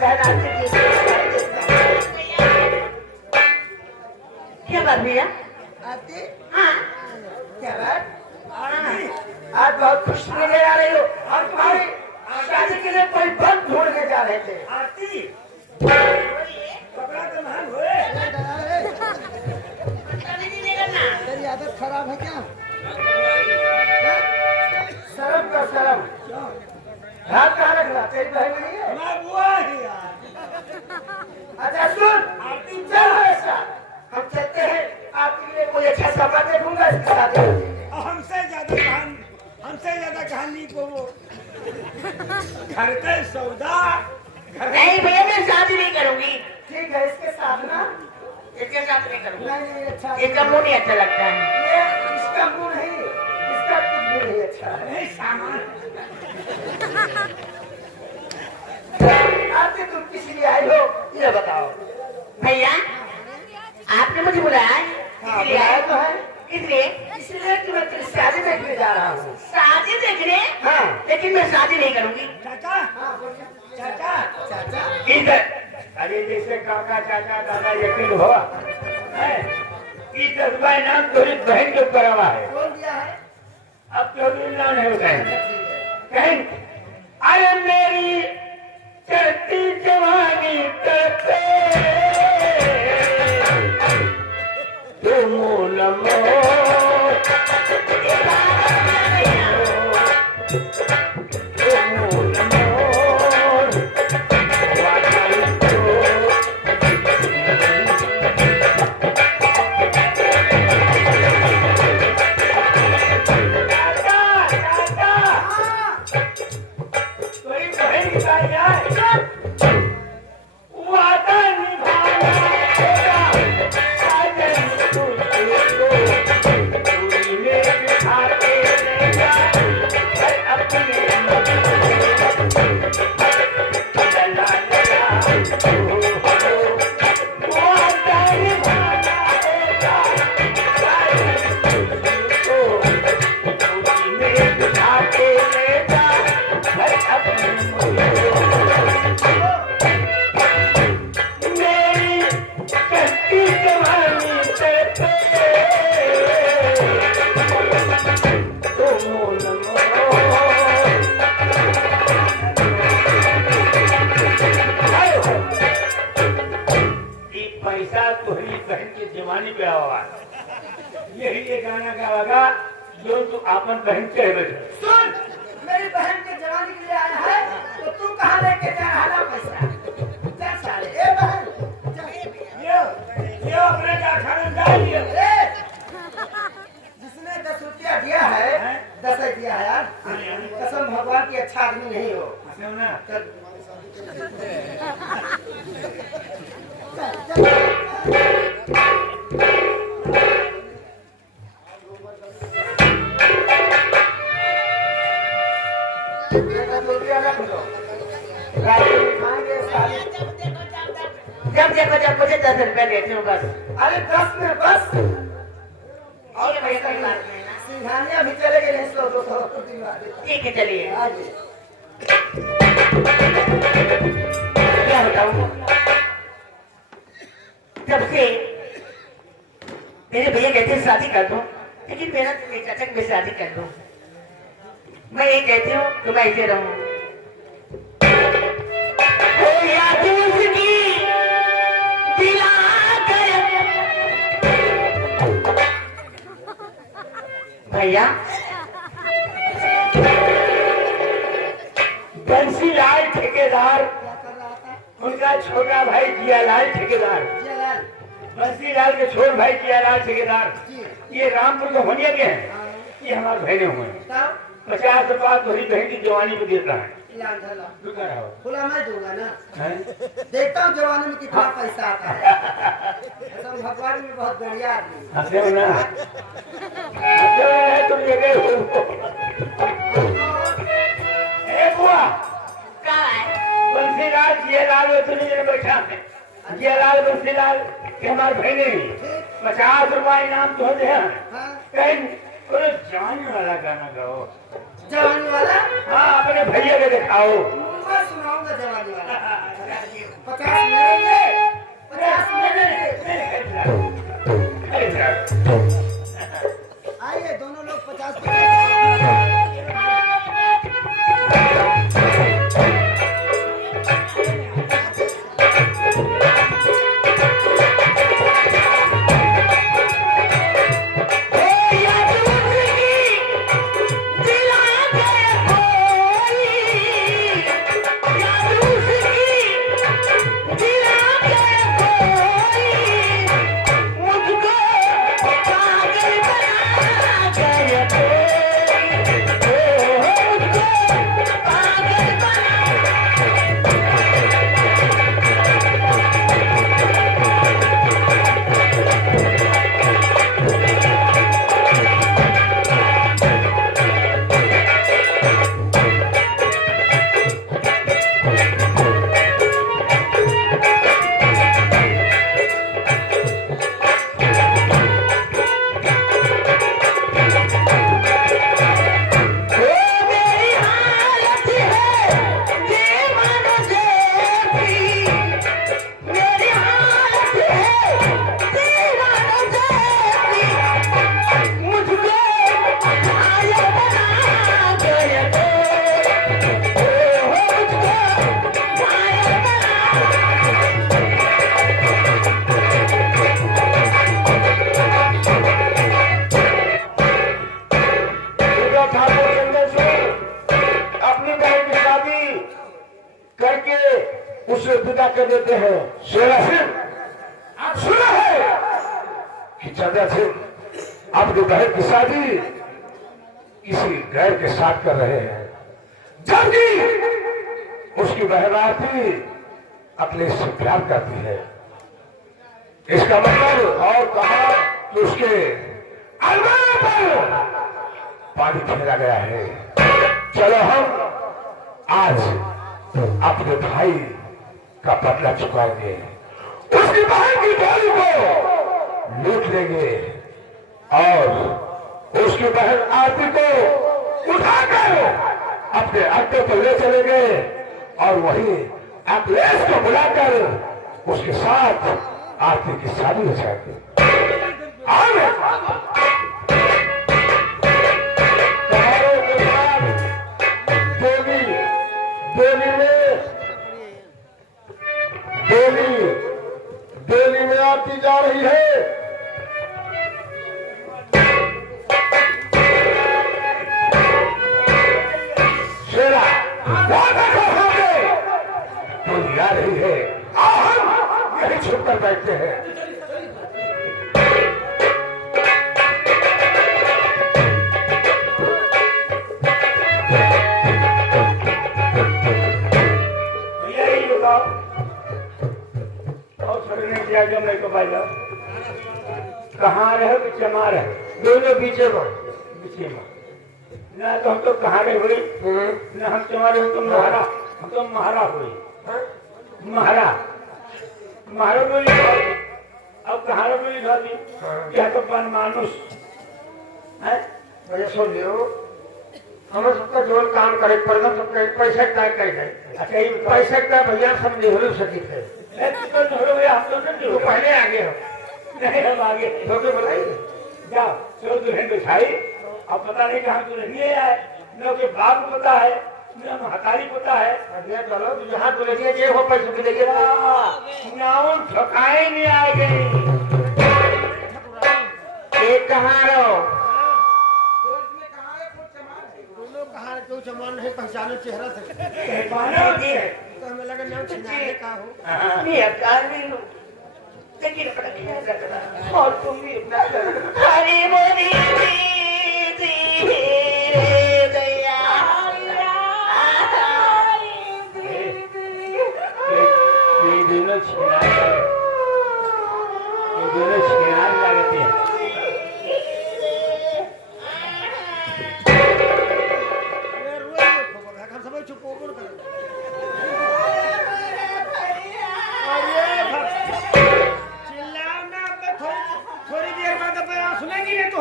क्या बात भैया? आती हाँ क्या बात? आज बहुत खुश नजर आ रही हो और तुम्हारी शादी के लिए कोई बंद ढूंढने जा रहे थे। आरती कपड़ा तो महंग हुए। तेरी आदत खराब है क्या? शर्म का शर्म हाथ कहाँ रखना? तेरी बहन नहीं है? मैं बुआ ही यार। अच्छा सुन, आरती चल ऐसा हम चलते हैं, आपके लिए कोई अच्छा कपड़ा देखूंगा, इसके साथ हमसे ज्यादा कहानी को वो घर के सौदा नहीं भैया, मैं शादी नहीं करूंगी। ठीक है, इसके साथ ना। इसके साथ नहीं करूंगी। नहीं अच्छा, इसका मुंह नहीं अच्छा लगता है। ये इसका मुंह नहीं, इसका कुछ भी नहीं अच्छा है। नहीं सामान। आरती तुम किस लिए आई हो ये बताओ। भैया आपने मुझे बुलाया है? हाँ, इसलिए बुलाया आया तो है। इसलिए इसलिए कि मैं तेरी शादी देखने जा रहा हूँ। शादी देखने? हाँ। लेकिन मैं शादी नहीं करूंगी। चाचा चाचा चाचा इधर। अरे जैसे काका चाचा दादा यकीन हुआ है इधर भाई नाम थोड़ी बहन के ऊपर आवा है। बोल दिया है। अब तो नाम नहीं कहेंगे कहेंगे अरे मेरी चढ़ती जवानी करते तुम नमो जवानी पे आवा यही ये गाना गावागा जो तू आपन बहन कह रहे। सुन, मेरी बहन के जवानी के लिए आया है तो तू कहाँ लेके जा रहा है पैसा? चल साले, ए बहन ये अपने का खाना डाल लियो। जिसने 10 रुपया दिया है 10 ही दिया है यार। कसम भगवान की अच्छा आदमी नहीं हो। ना चल जब देखो जब मुझे 10 रुपया देती हूँ बस। अरे 10 में बस। और भैया कोई बात नहीं ना। सिंघानिया भी चले गए 100-200 दिलवा देता। ठीक है चलिए। आगे क्या बताऊँ? जब से मेरे भैया कहते हैं शादी कर दो, लेकिन मेरा तो नहीं चाचा कि मैं शादी कर दूं। मैं ये कहती हूँ कि मैं ऐसे रहूं। भैया बंसीलाल ठेकेदार उनका छोटा भाई जियालाल ठेकेदार, बंसीलाल के छोटे भाई जियालाल ठेकेदार ये रामपुर के होनिया के हैं। ये हमारे बहने हुए हैं। 50 रुपया तुम्हारी बहन की जवानी पे देता है। खुला मैं दूंगा ना। देखता हूँ जवानी में कितना पैसा आता है। सब भगवान में बहुत बढ़िया आदमी। हंसे हो ना, हंसे हो ना, तुम जगह हो। ए बुआ, बंसीलाल जियालाल वो सुनी जरा बैठा है। जियालाल बंसीलाल के हमारे बहने हैं। 50 रुपया इनाम तो दे कहीं कोई जाने वाला गाना गाओ। जवानी वाला? हाँ अपने भैया के दिखाओ। मैं सुनाऊंगा जवानी। वाली बात। 50 मेरे लिए, 50 मेरे लिए। आइए दोनों लोग 50 उसे विदा कर देते हैं। शेरा सिंह, आप सुना है कि चंद्र सिंह अपनी बहन की शादी किसी गैर के साथ कर रहे हैं, जबकि उसकी बहन आरती अखिलेश से प्यार करती है। इसका मतलब और कहा कि उसके अलमारी पर पानी फेरा गया है। चलो हम आज अपने भाई का बदला चुकाएंगे, उसकी बहन की डोली को लूट लेंगे और उसकी बहन आरती को उठाकर अपने अड्डे पर ले चलेंगे और वही अखिलेश को बुलाकर उसके साथ आरती की शादी हो जाएगी। देवी में आरती जा रही है। शेरा देवी आ रही है, हम यही छुप कर बैठते हैं। जब नहीं तो भाई कहाँ रहे कि चमा रहे, दोनों बीचे में न तो हम तो कहाँ रहे हुई न हम चमा रहे, तुम महारा, हम तो महारा हुई, महारा महारा बोली। अब कहाँ बोली भाभी, यह तो पन मानुष है। भैया सुन लियो, हमें सबका जो काम करे पड़ेगा, सबका पैसा तय कर गए। अच्छा ये पैसा का भैया सब नेहरू सचित है, तो पहले आगे हो नहीं, हम आगे लोगे बुलाइए। जाओ चलो दुल्हन बिठाई। अब पता नहीं कहाँ दुल्हन नहीं आए, न के बाप को पता है न हतारी पता है। भैया चलो जहाँ दुल्हनिया ये हो पैसे मिलेंगे नाउन ठकाए नहीं आ गई। एक कहाँ रहो, दोनों कहाँ क्यों चमान है, पहचानो चेहरा से तो हमें लगा नाम छिनाने का हो। नहीं अब नहीं लो, लेकिन अपना ख्याल रखना और तुम भी अपना करना। हरी बोली दया लगते हैं। थोड़ी देर बाद सुनेंगी नहीं तो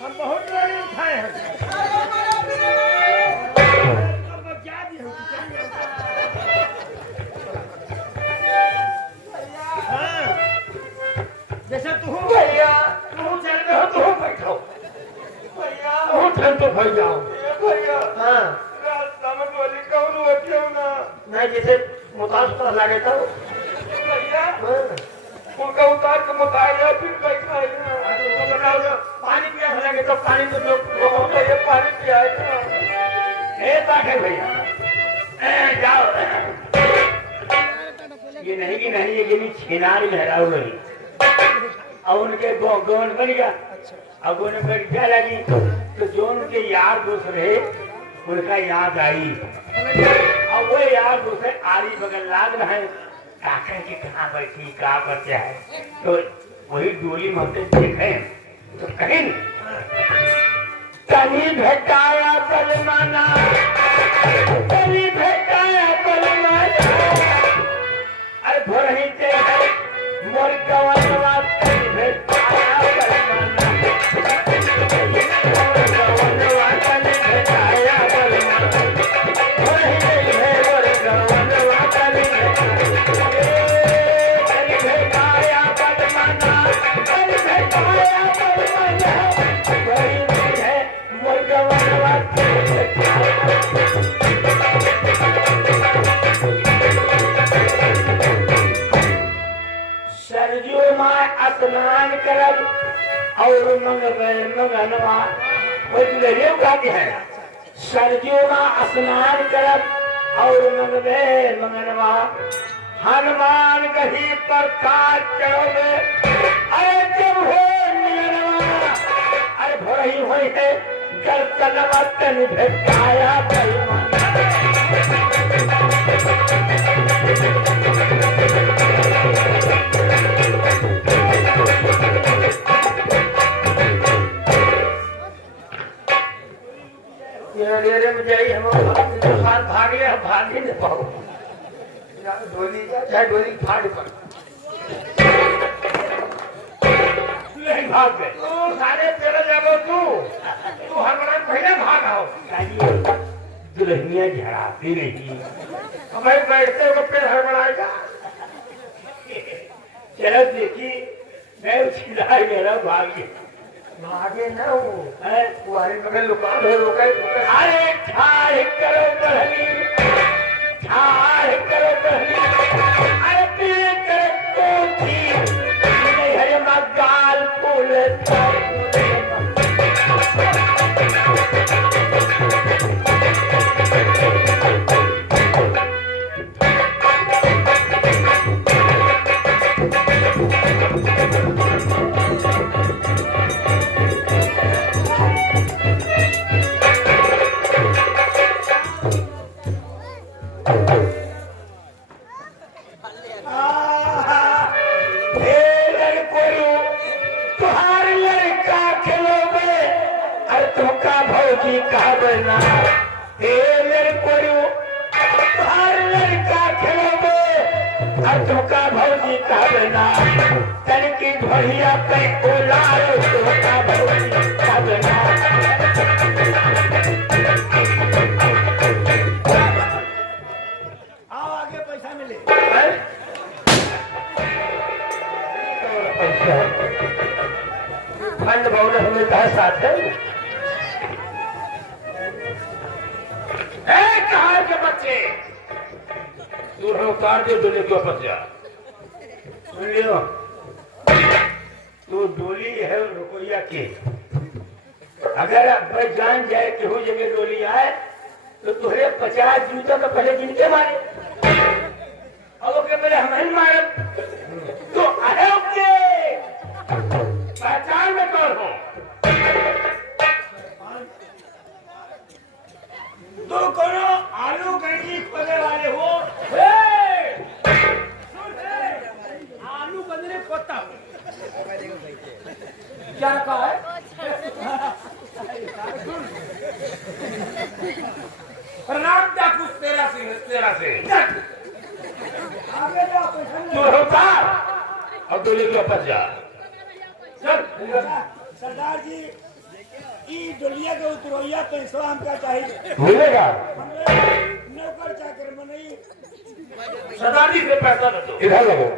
हम बहुत उठाए हैं। हाँ रास्ता में डोली कौन होती ना मैं जैसे मुताज पर लगे तो भैया हाँ। उनका उतार के मुताया फिर बैठा है ना वो बताओ जो पानी पिया लगे तो पानी तो लोग तो ये पानी पिया है ना ए पाठक भैया जाओ ये नहीं कि नहीं ये भी छिनार लहराऊ रही और उनके गौन बन गया अब गोन में क्या लगी तो जो उनके यार दोस्त रहे उनका याद आई और वो यार दोस्त आरी बगल लाग रहे काकर के कहाँ बैठी कहाँ करते है तो वही डोली में देखे तो कहीं कहीं भेटाया बलमाना कहीं भेटाया बलमाना अरे भोरही से मोर गवनवा कहीं भेटाया बलमाना गवनवा कहीं भेटाया बलमाना भोरही से मोर गवनवा कहीं भेटाया बलमाना कहीं भेटाया बलमाना भोरही से मोर गवनवा कहीं भेटाया सरजू माँ स्नान करब और मंगनवा वो दुल्हनियों कहते हैं सरजू माँ स्नान करब और मंगनवा हनुमान कही पर काट चढ़ोगे अरे जब हो मिलनवा अरे भोरही हुई है कल कलवा तन भेटाया बलमान डेरे में जाइए हम भागे हम भाग ही नहीं पाओ डोली चाहे डोली फाड़ पर नहीं भाग गए तू सारे चले जाबो तू हमारा पहले भाग आओ दुल्हनिया झड़ाती रही हमें बैठते हुए पेड़ हड़बड़ाएगा चलो देखी मैं छिड़ा गया भाग गया भागे ना वो है? तुम्हारे बगल दुकान है रोका अरे ठाड़ करो बहनी ठाड़ करो बहनी अरे पीड़ करो कोठी नहीं हरे मगाल फूल तुम्हारे लड़का खिलोगे अरे तुमका भौजी कहना हे लड़को तुम्हारे लड़का खिलोगे अरे तुमका भौजी कहना तन की भैया पे उलारो तुमका भौजी कहना आओ आगे पैसा मिले फंड बहुल हमें कहा साथ है कहा के बच्चे तू उतार दे डोली के वापस जा सुन लियो तू डोली है रुपया की अगर भाई जान जाए कि हो जगह डोली आए तो तुहरे 50 जूता तो पहले गिनके मारे और ओके पहले हम ही मारे तो आए ओके पहचान में कौन हो तो कौन आलू गंजी खोले वाले हो आलू बंदरे खोता क्या रखा है प्रणाम डाकू तेरा से आगे जाओ पैसा तू होता और डोली के वापस जा चल सरदार जी ई डोलिया के उतरोइया पैसा हमका चाहिए मिलेगा नौकर चाकर में नहीं सरदार जी से पैसा दे दो इधर लगो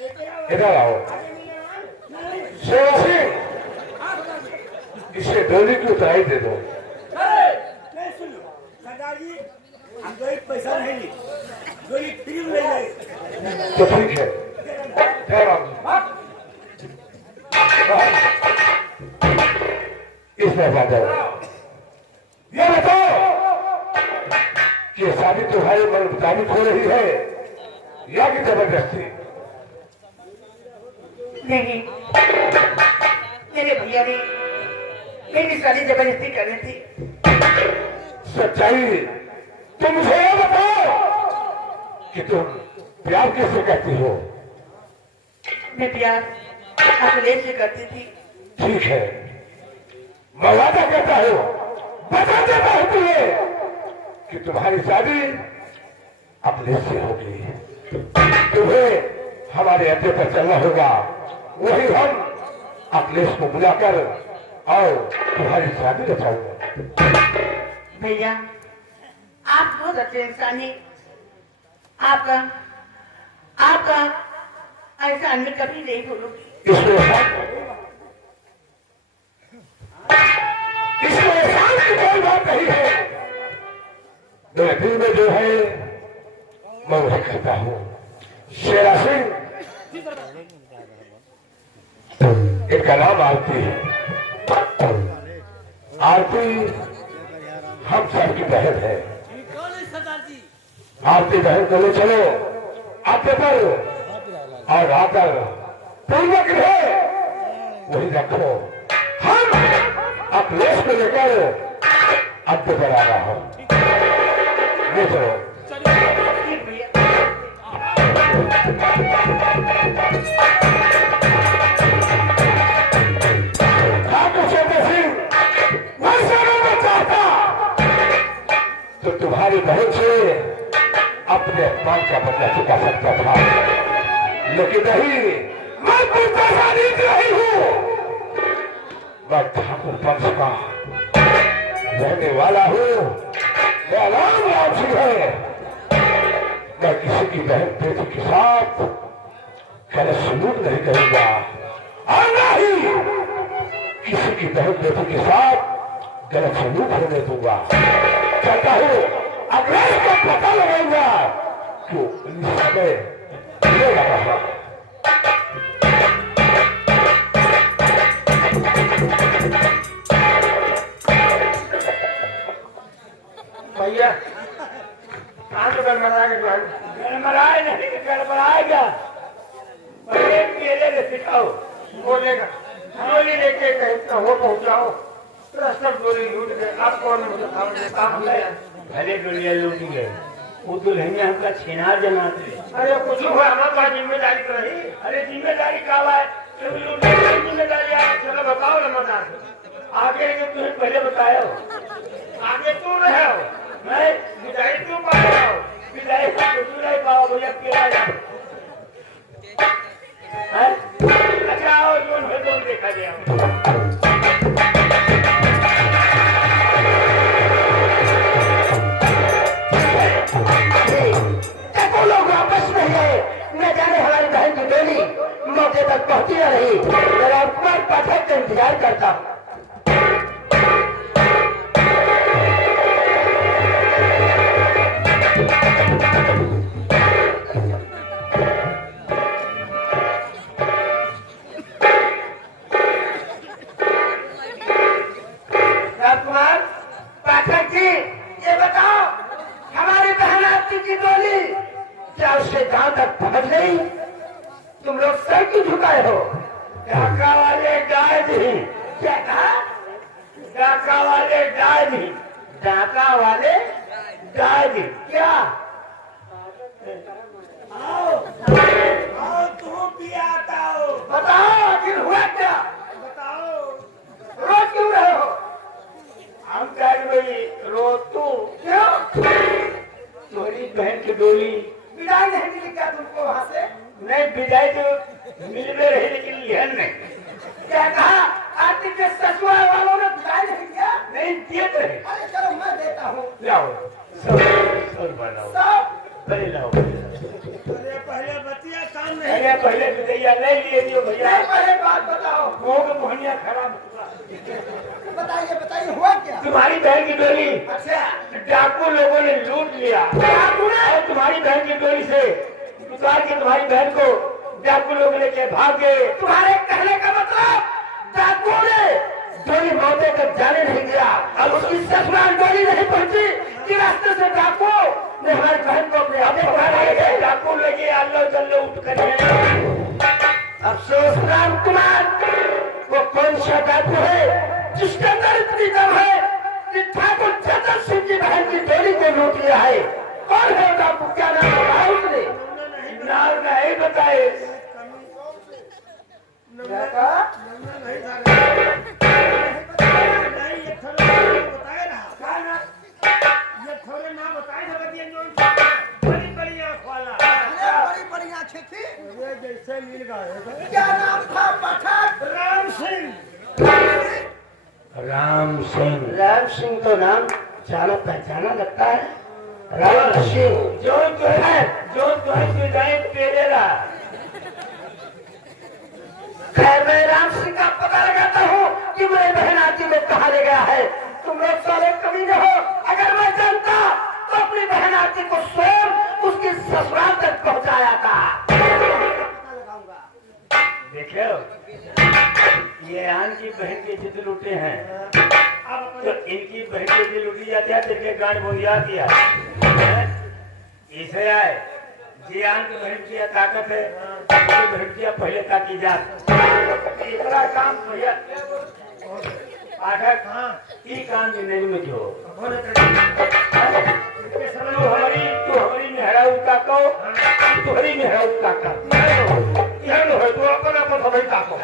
लेके आओ इधर आओ आगे मिलेगा नहीं सेवा सिंह इसे डोली की उतराई दे दो पैसा नहीं ली, डोली फ्री में ले जाए। तो ठीक है, इसमें बात है। ये बताओ कि शादी तुम्हारे मन मुताबिक हो रही है या कि जबरदस्ती? नहीं, मेरे भैया ने मेरी शादी जबरदस्ती कर रही थी। सच्चाई तुम मुझे ये बताओ कि तुम प्यार कैसे करती हो? मैं प्यार अखिलेश से करती थी। ठीक है, मैं वादा करता हूँ, बता देता हूँ तुम्हें कि तुम्हारी शादी अपने से होगी। तुम्हें हमारे अड्डे पर चलना होगा, वही हम अखिलेश को बुलाकर और तुम्हारी शादी रचाऊंगा। भैया आप बहुत अच्छे इंसान हैं। आपका ऐसा मैं कभी नहीं भूलूंगी। इसमें एहसान की कोई बात नहीं है। मेरे दिल में जो है मैं वही कहता हूँ। शेरा सिंह, इनका नाम आरती है। आरती हम सबकी बहन है। आरती बहन को ले चलो आते पर और आकर पूर्वक है वही रखो। हम अखिलेश को लेकर अड्डे पर आ रहा हूं। ले चलो। ठाकुर चंद्र सिंह वर्षों में चाहता तो तुम्हारी बहन से अपने अपमान का बदला चुका सकता था, लेकिन नहीं, मैं कोई पैसा नहीं रही हूँ। मैं ठाकुर वंश का रहने वाला हूँ। मेरा नाम राम सिंह है। मैं किसी की बहन बेटी के साथ गलत सलूक नहीं करूंगा और न ही किसी की बहन बेटी के साथ गलत सलूक होने दूंगा। कहता हूँ अखिलेश का पता लगाऊंगा क्यों इस समय ये लगा है। भैया कहाँ तो गड़बड़ाएगा? गड़बड़ाए नहीं, गड़बड़ाएगा। पहले केले से सिखाओ, बोलेगा डोली लेके कहीं कहो पहुँचाओ, रास्ता डोली लूट गए। आप कौन काम किया? भले डोलिया लूट गए, वो दुल्हनिया हमका छिनार जमाते। अरे कुछ हुआ, हमारा जिम्मेदारी तो नहीं। अरे जिम्मेदारी का है, जिम्मेदारी है। चलो बताओ ना मत आगे जो तुम्हें पहले बताया हो, आगे तुम रहे हो, मैं विदाई क्यों पा रहा हूँ? विदाई तू नहीं पाओ भैया, केला अच्छा आओ, जो देखा गया। लोग आपस में है, न जाने हमारी बहन की डोली मौके तक पहुंची न रही। रामकुमार पाठक का इंतजार करता हूँ। रामकुमार पाठक जी, ये बताओ हमारी बहन आपकी की डोली क्या उसके गांव तक पहुंच गई? तुम लोग सर क्यों झुकाए हो? डाका वाले गाय नहीं। क्या कहा? डाका वाले गाय नहीं। डाका वाले गाय नहीं। क्या? आओ तुम भी आता हो। बताओ आखिर हुआ क्या? बताओ रो क्यों रहे हो? हम कह रहे रो तू क्यों? तुम्हारी बहन की डोली विदाई नहीं मिली क्या तुमको वहाँ से? नहीं, विदाई तो मिल में रही लेकिन लिहन नहीं। क्या कहा? आरती के ससुराल वालों ने विदाई नहीं किया? नहीं दिए तो है। अरे चलो मैं देता हूँ। लाओ सब बनाओ, सब पहले लाओ। अरे पहले बतिया काम नहीं। अरे पहले विदैया नहीं लिए दियो भैया। पहले बात बताओ। मुंह की मोहनिया खराब हुआ। बताइए बताइए हुआ क्या? तुम्हारी बहन की डोली अच्छा डाकू लोगों ने लूट लिया और तुम्हारी बहन की डोली से उतार के तुम्हारी बहन को डाकू लोग लेके भाग गए। तुम्हारे कहने का मतलब डाकू ने डोली मौके तक जाने नहीं दिया और उसकी ससुराल डोली नहीं पहुंची कि रास्ते से डाकू ने हमारी बहन को अपने हाथों पकड़ा गए। डाकू लगे अल्लो जल्लो उठ कर अफसोस राम कुमार, वो कौन सा डाकू है जिसके अंदर इतनी दम है कि ठाकुर चंद्र सिंह की बहन की डोली को लूट लिया है? कौन है डाकू? क्या नाम बताया उसने? नाम नहीं बताए। क्या कहा? नहीं ये थोड़ा बताए रहा क्या नाम? ये थोड़े ना बताए थे बतिया जो बड़ी बड़ी आँख वाला बड़ी बड़ी आंखें थी। ये जैसे नील गाय क्या नाम था पाठक? राम सिंह। राम सिंह राम सिंह तो नाम जाना पहचाना लगता है। राम सिंह जो तो जाए तेरे रहा। खैर मैं राम सिंह का पता लगाता हूँ कि मेरी बहन आती को कहाँ ले गया है। तुम लोग सारे कमीने हो। अगर मैं जानता तो अपनी बहन आती को स्वयं उसकी ससुराल तक पहुँचाया था। देखो ये आन की बहन के जिद लूटे हैं तो इनकी बहन के जिद लूटी जाती है तो इनके गांड बोलिया दिया इसे आए जी आन की बहन की ताकत है बहन की पहले ताकि जात इतना काम भैया पाठक ये काम जिंदगी में जो तू हमारी नेहरा उसका कहो तुम्हारी नेहरा उसका कहो यह लो है तो अपन हमें ताको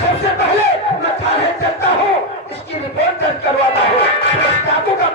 सबसे पहले मैं थाने चलता हूँ, इसकी रिपोर्ट दर्ज करवाता हूँ। इस डाकू का